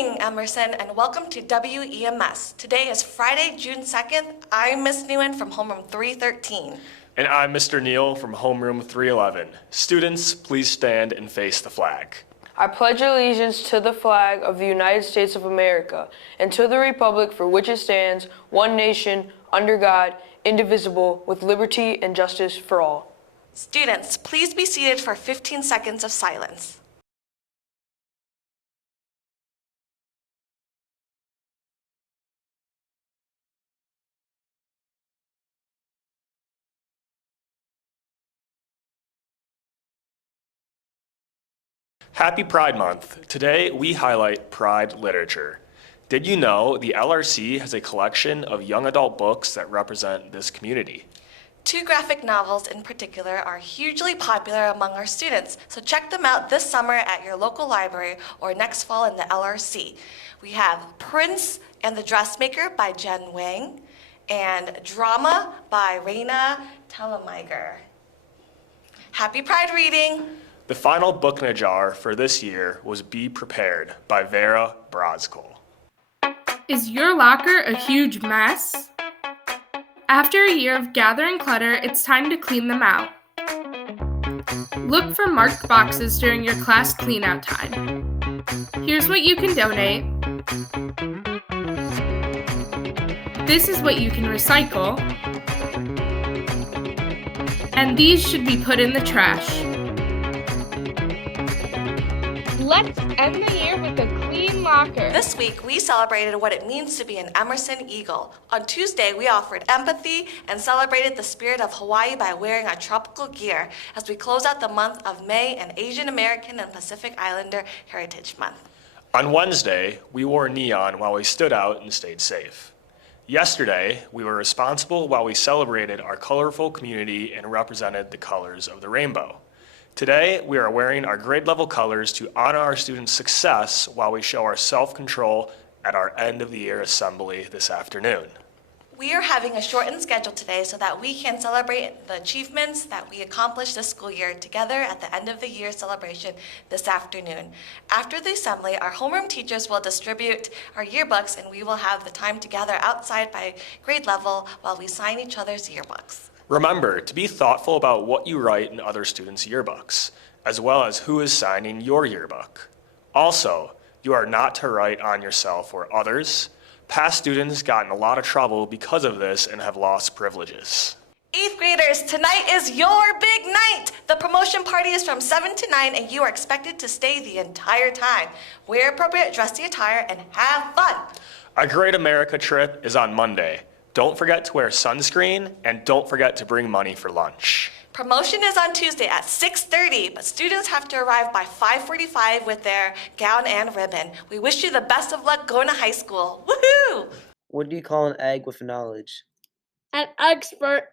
morning, Emerson, and welcome to WEMS. Today is Friday, June 2nd. I'm Miss Newen from homeroom 313. And I'm Mr. Neal from homeroom 311. Students, please stand and face the flag. I pledge allegiance to the flag of the United States of America and to the republic for which it stands, one nation, under God, indivisible, with liberty and justice for all. Students, please be seated for 15 seconds of silence. Happy Pride Month. Today we highlight Pride literature. Did you know the LRC has a collection of young adult books that represent this community? 2 graphic novels in particular are hugely popular among our students, so check them out this summer at your local library or next fall in the LRC. We have Prince and the Dressmaker by Jen Wang and Drama by Raina Telemiger. Happy Pride reading! The final book in a jar for this year was Be Prepared by Vera Brozkol. Is your locker a huge mess? After a year of gathering clutter, it's time to clean them out. Look for marked boxes during your class cleanout time. Here's what you can donate. This is what you can recycle. And these should be put in the trash. Let's end the year with a clean locker. This week, we celebrated what it means to be an Emerson Eagle. On Tuesday, we offered empathy and celebrated the spirit of Hawaii by wearing our tropical gear as we close out the month of May and Asian American and Pacific Islander Heritage Month. On Wednesday, we wore neon while we stood out and stayed safe. Yesterday, we were responsible while we celebrated our colorful community and represented the colors of the rainbow. Today, we are wearing our grade level colors to honor our students' success while we show our self-control at our end of the year assembly this afternoon. We are having a shortened schedule today so that we can celebrate the achievements that we accomplished this school year together at the end of the year celebration this afternoon. After the assembly, our homeroom teachers will distribute our yearbooks and we will have the time together outside by grade level while we sign each other's yearbooks. Remember to be thoughtful about what you write in other students' yearbooks, as well as who is signing your yearbook. Also, you are not to write on yourself or others. Past students got in a lot of trouble because of this and have lost privileges. 8th graders, tonight is your big night. The promotion party is from 7 to 9 and you are expected to stay the entire time. Wear appropriate dressy attire and have fun. Our Great America trip is on Monday. Don't forget to wear sunscreen and don't forget to bring money for lunch. Promotion is on Tuesday at 6:30, but students have to arrive by 5:45 with their gown and ribbon. We wish you the best of luck going to high school. Woohoo! What do you call an egg with knowledge? An expert.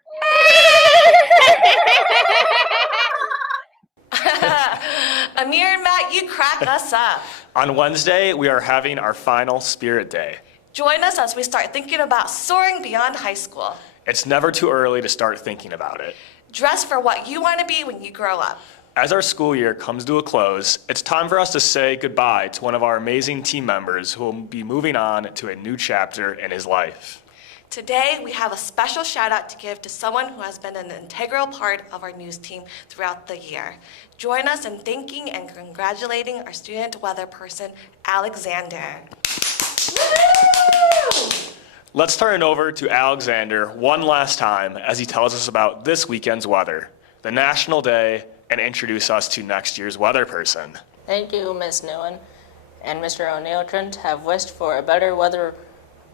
Amir and Matt, you crack us up. On Wednesday, we are having our final Spirit Day. Join us as we start thinking about soaring beyond high school. It's never too early to start thinking about it. Dress for what you want to be when you grow up. As our school year comes to a close, it's time for us to say goodbye to one of our amazing team members who will be moving on to a new chapter in his life. Today, we have a special shout out to give to someone who has been an integral part of our news team throughout the year. Join us in thanking and congratulating our student weather person, Alexander. Woo! Let's turn it over to Alexander one last time as he tells us about this weekend's weather, the national day, and introduce us to next year's weather person. Thank you, Ms. Newen and Mr. O'Neill Trent have wished for a better weather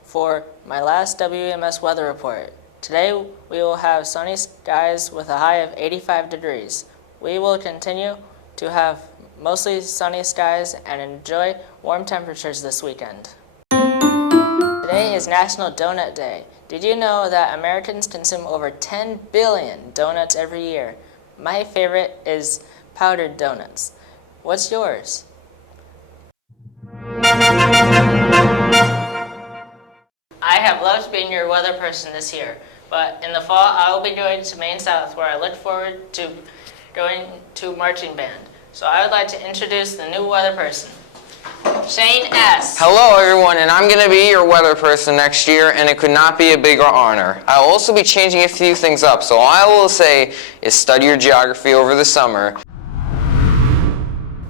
for my last WEMS weather report. Today we will have sunny skies with a high of 85 degrees. We will continue to have mostly sunny skies and enjoy warm temperatures this weekend. Today is National Donut Day. Did you know that Americans consume over 10 billion donuts every year? My favorite is powdered donuts. What's yours? I have loved being your weather person this year, but in the fall I will be going to Maine South where I look forward to going to marching band. So I would like to introduce the new weather person. Shane S. Hello everyone, and I'm going to be your weather person next year, and it could not be a bigger honor. I'll also be changing a few things up, so all I will say is study your geography over the summer.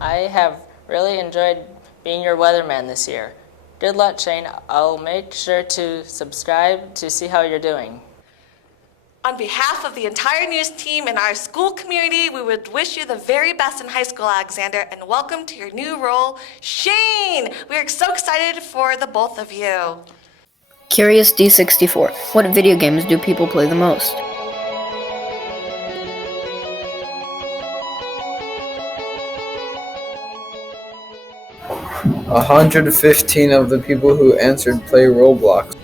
I have really enjoyed being your weatherman this year. Good luck, Shane. I'll make sure to subscribe to see how you're doing. On behalf of the entire news team and our school community, we would wish you the very best in high school, Alexander, and welcome to your new role, Shane! We are so excited for the both of you. Curious D64. What video games do people play the most? A 115 of the people who answered play Roblox.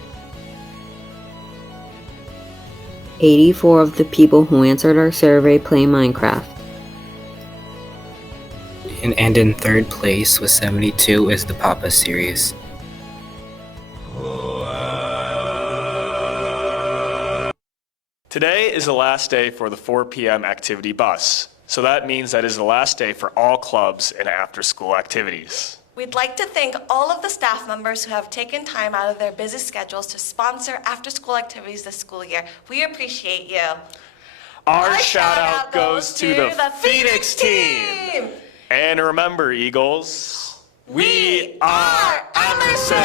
84 of the people who answered our survey play Minecraft. And in third place with 72 is the Papa series. Today is the last day for the 4 p.m. activity bus. So that means that is the last day for all clubs and after-school activities. We'd like to thank all of the staff members who have taken time out of their busy schedules to sponsor after-school activities this school year. We appreciate you. Our shout-out goes to the Phoenix team! And remember, Eagles, we are Emerson!